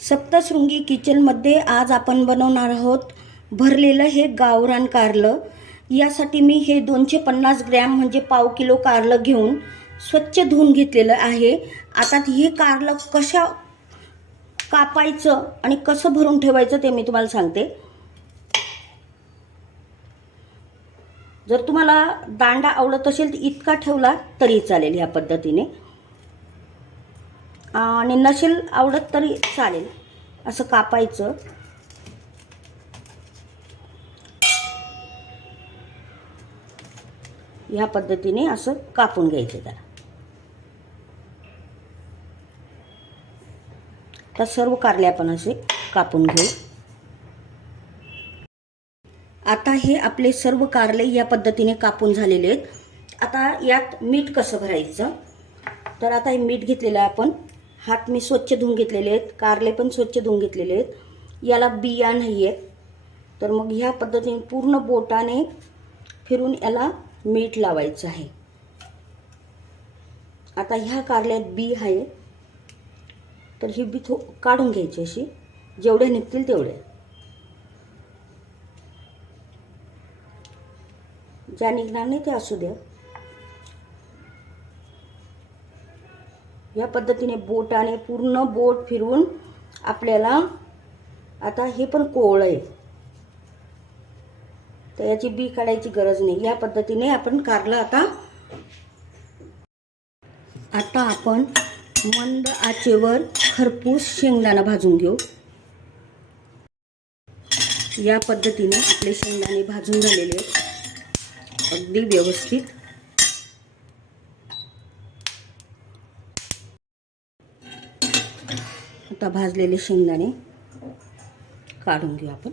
सप्तशृंगी किचनमध्ये आज आपण बनवणार आहोत भरलेलं हे गावरान कारलं. यासाठी मी हे दोनशे पन्नास ग्रॅम म्हणजे पाव किलो कारलं घेऊन स्वच्छ धुवून घेतलेलं आहे. आता हे कारलं कशा कापायचं आणि कसं भरून ठेवायचं ते मी तुम्हाला सांगते. जर तुम्हाला दांडा आवडत असेल तर इतका ठेवला तरी चालेल ह्या पद्धतीने. आणि नसेल आवडत तरी चालेल. असं कापायचं. ह्या पद्धतीने असं कापून घ्यायचं त्याला. तर सर्व कारले आपण असे कापून घेऊ. आता हे आपले सर्व कारले या पद्धतीने कापून झालेले आहेत. आता यात मीठ कसं भरायचं? तर आता हे मीठ घेतलेलं आहे आपण. हात मी स्वच्छ धुवून घेतलेले आहेत कारले पण स्वच्छ धुवून घेतलेले आहेत. याला बिया नाही आहेत. तर मग ह्या पद्धतीने पूर्ण बोटाने फिरून याला मीठ लावायचं आहे. आता ह्या कारल्यात बी आहे. तर ही बी थो काढून घ्यायची अशी. जेवढ्या निघतील तेवढ्या ज्या निघणार नाही ते असू द्या. या पद्धतीने बोटाने पूर्ण बोट फिरवून आपल्याला आता हे पण कोवळं आहे. तर याची बी काढायची गरज नाही. या पद्धतीने आपण कारलं आता आता आपण मंद आचेवर खरपूस शेंगदाणा भाजून घेऊ. या पद्धतीने आपले शेंगदाणे भाजून झालेले आहेत. अगदी व्यवस्थित. आता भाजलेले शेंगदाणे काढून घेऊ आपण.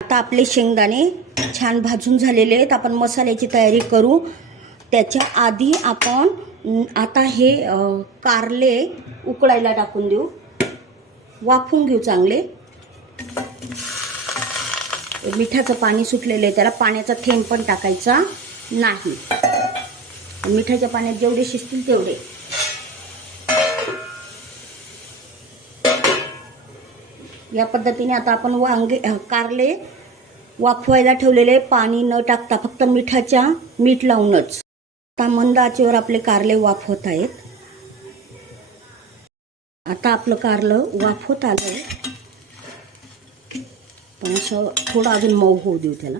आता आपले शेंगदाणे छान भाजून झालेले आहेत. आपण मसाल्याची तयारी करू. त्याच्या आधी आपण आता हे कारले उकळायला टाकून देऊ. वाफून घेऊ चांगले. मिठाचं पाणी सुटलेलं आहे. त्याला पाण्याचा थेंब पण टाकायचा नाही. मिठाच्या पाण्यात जेवढे शिजतील तेवढे. या पद्धतीने आता आपण वांगे कारले वाफवायला ठेवलेले पाणी न टाकता फक्त मिठाच्या मीठ लावूनच. आता मंद आचेवर आपले कारले वाफवत आहेत. आता आपलं कारलं वाफवत आलं पण असं थोडं अजून मऊ होऊ देऊ त्याला.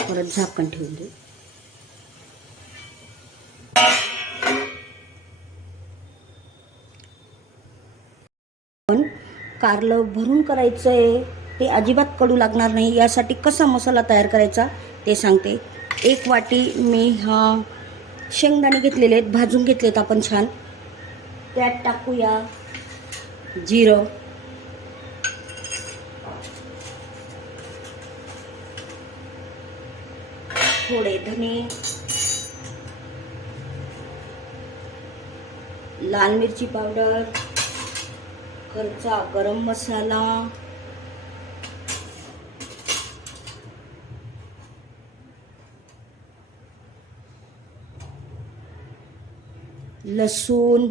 परत झाकण ठेवून देऊ. कारलं भरून करायचं आहे ते अजिबात कडू लागणार नाही. यासाठी कसा मसाला तयार करायचा ते सांगते. एक वाटी मी हा शेंगदाणे घेतलेले आहेत भाजून घेतलेत आपण छान. त्यात टाकूया जिरं. थोडे धने. लाल मिरची पावडर. घरचा गरम मसाला. लसूण.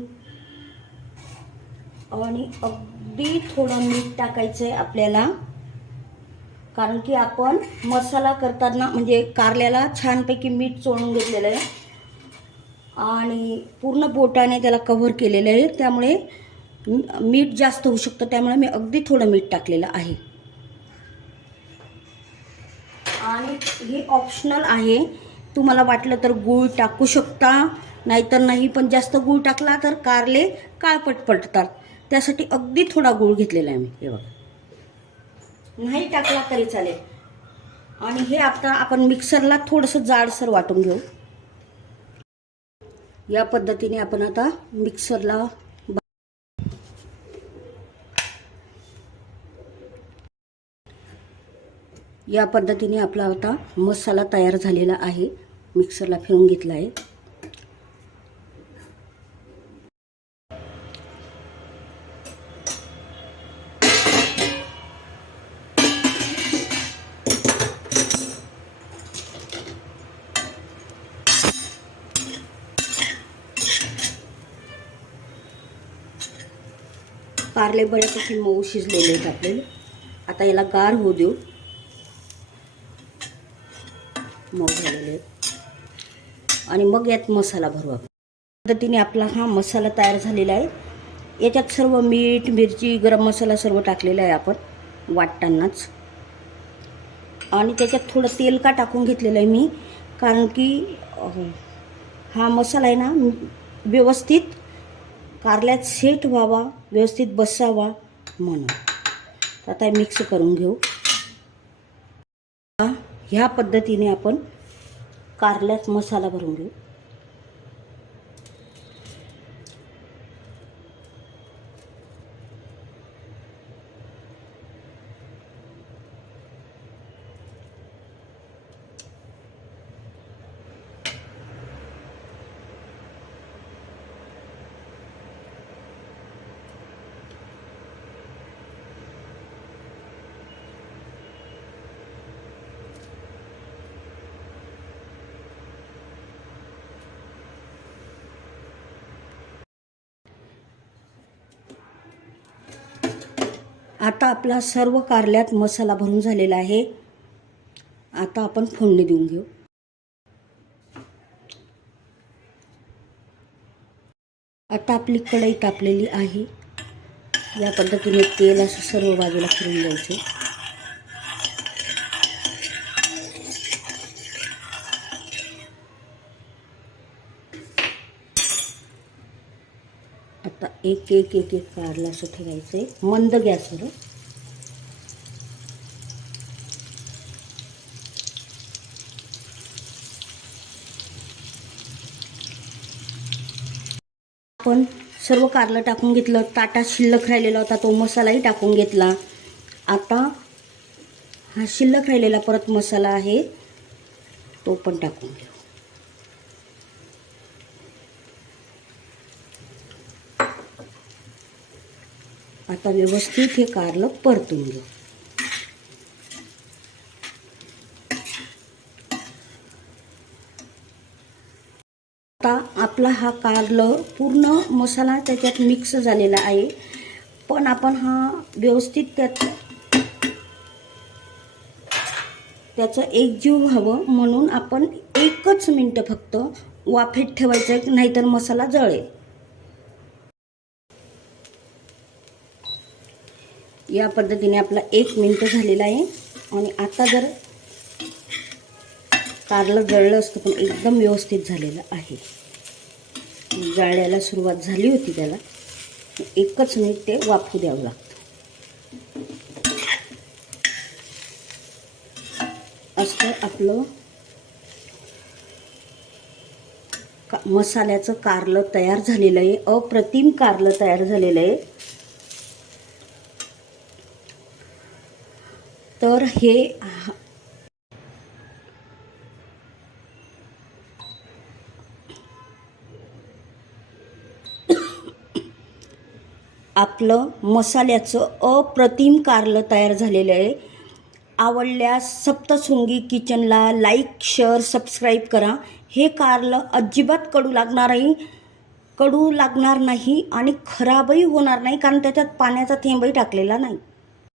आणि अगदी थोडं मीठ टाकायचं आहे आपल्याला. कारण की आपण मसाला करताना म्हणजे कारल्याला छानपैकी मीठ चोळून घेतलेलं आहे. आणि पूर्ण बोटाने त्याला कव्हर केलेलं आहे. त्यामुळे मीठ जास्त होऊ शकतं त्यामुळे मी अगदी थोडं मीठ टाकलेलं आहे. आणि हे ऑप्शनल आहे. तुम्हाला वाटलं तर गूळ टाकू शकता नाहीतर नाही पण जास्त गूळ टाकला तर कारले काळपट पडतात. त्यासाठी अगदी थोडा गूळ घेतलेला आहे मी हे बघा. नाही टाकला तरी चालेल. आणि हे आता आपण मिक्सरला थोडंसं जाडसर वाटून घेऊ. या पद्धतीने आपण आता मिक्सरला या पद्धतीने आपला आता मसाला तयार झालेला आहे. मिक्सरला फिरून घेतला आहे. पार्ले बऱ्यापैकी मऊ शिजलेले आहेत आपले. आता याला गार होऊ देऊ. आणि मग यात मसाला भरवा. पद्धतीने आपला हा मसाला तयार झालेला आहे. याच्यात सर्व मीठ मिरची गरम मसाला सर्व टाकलेला आहे आपण वाटतानाच. आणि त्याच्यात थोडं तेल का टाकून घेतलेलं आहे मी? कारण की हा मसाला आहे ना व्यवस्थित कारल्यात सेट व्हावा व्यवस्थित बसावा म्हणून. आता मिक्स करून घेऊ. ह्या पद्धतीने आपण कारल्यात मसाला भरून घेऊ. आता आपला सर्व कारल्यात मसाला भरून झालेला आहे. आता आपण फोडणी देऊन घेऊ. आता आपली कढई तापलेली आहे. या पद्धतीने तेल असं सर्व बाजूला फिरून द्यायचे आता एक एक एक एक कारला असं ठेवायचं आहे मंद गॅसवर आपण सर्व कारलं टाकून घेतलं. ताटा शिल्लक राहिलेला होता तो मसालाही टाकून घेतला. आता हा शिल्लक राहिलेला परत मसाला आहे तो पण टाकून घेऊ. आता व्यवस्थित हे कारलं परतून घेऊ. आता आपला हा कारलं पूर्ण मसाला त्याच्यात मिक्स झालेला आहे. पण आपण हा व्यवस्थित त्यात त्याचं एकजीव व्हावं म्हणून आपण एकच मिनटं फक्त वाफेत ठेवायचं आहे नाहीतर मसाला जळेल. या पद्धतीने आपला एक मिनटं झालेला आहे. आणि आता जर कारलं जळलं असतं पण एकदम व्यवस्थित झालेलं आहे. जाळ्याला सुरुवात झाली होती त्याला. एकच मिनिट ते वाफू द्यावं लागतं. असं आपलं का मसाल्याचं कारलं तयार झालेलं आहे. अप्रतिम कारलं तयार झालेलं आहे. तर हे आपलं मसाल्याचं अप्रतिम कारलं तयार झालेलं आहे. आवडल्यास सप्तशृंगी किचनला लाईक शेअर सबस्क्राईब करा. हे कारलं अजिबात कडू लागणारही कडू लागणार नाही आणि खराबही होणार नाही कारण त्याच्यात पाण्याचा थेंबही टाकलेला नाही.